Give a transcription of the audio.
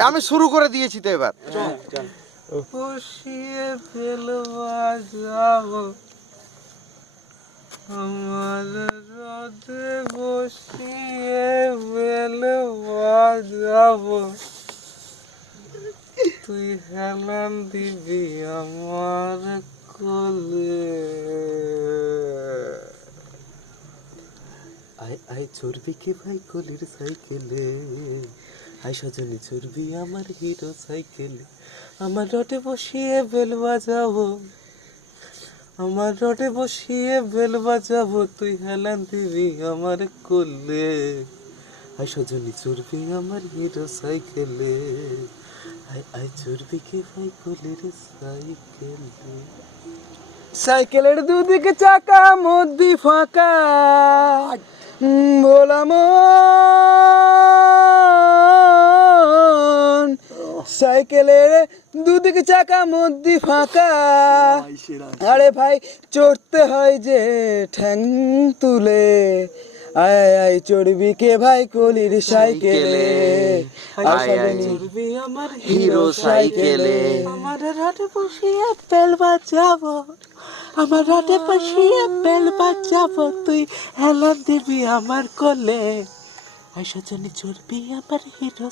আমি শুরু করে দিয়েছি তো এবার। বসিয়ে ফেলবা যাবো আমার রোদে বসিয়ে ফেলবা যাবো তুই হেলান দিবি আমার কোলে আই আই চড়বি কে ভাই কলির সাইকেলে আই সজনী চড়বি আমার হিরো সাইকেলে আমার রটে বসিয়ে বেল বাজাবো আমার রটে বসিয়ে বেল বাজাবো তুই হেলান দিবি আমার কোলে আই সজনী চড়বি আমার হিরো সাইকেলে আই আই চড়বি কে ভাই কলির সাইকেলে সাইকেলের দুদিকে চাকা মধ্যে ফাঁকা ভোলা মন সাইকেলের দুদিকে চাকা মধ্যে ফাঁকা আরে ভাই চড়তে হয় যে ঠ্যাং তুলে আয় আয় চড়বি কে ভাই কলির সাইকেলে আয় আয় চড়বি আমার হিরো সাইকেলে আমার রাতে বসিয়ে বেল বাজাবো আমার রাতে বসিয়ে বেল বাজাবো তুই হেলান দিবি আমার কোলে আই সজনী চড়বি আমার হিরো